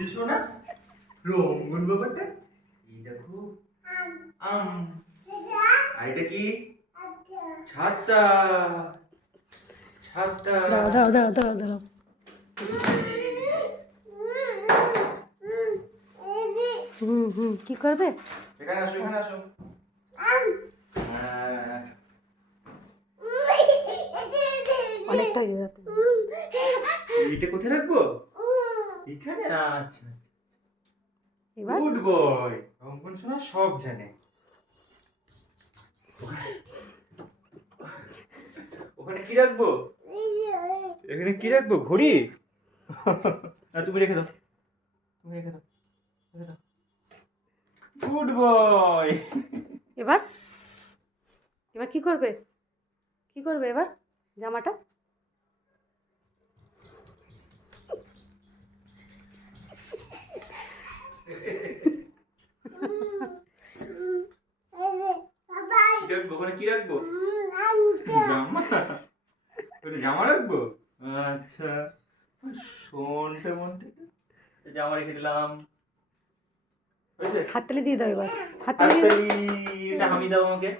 যে শোনা রঙ্গন ব্যাপারটা এই দেখো। আম। আর এটা কি? ছাতা। ছাতা। দাও দাও দাও দাও দাও। হুম হুম কি করবে? এখানে আসো এখানে আসো। হ্যাঁ, অনেকটা ইয়ে এটা কোথায় রাখব? এখানে আচ্ছা এবার? গুড বয় রঙ্গন শোনা সব জানে। ওখানে কি রাখব? এখানে কি রাখব? ঘড়ি? না তুমি রেখে দাও। তুমি রেখে দাও। রেখে দাও। গুড বয় এবার? এবার কি করবে? কি করবে এবার? জামাটা কি রাখব ওখানে কি রাখব? জামা? ওটা জামা রাখব? আচ্ছা। শোনটা মনটা জামা রেখে দিলাম। হাততালি দিয়ে দাও এবার। হাততালি এটা হামি দাও আমাকে।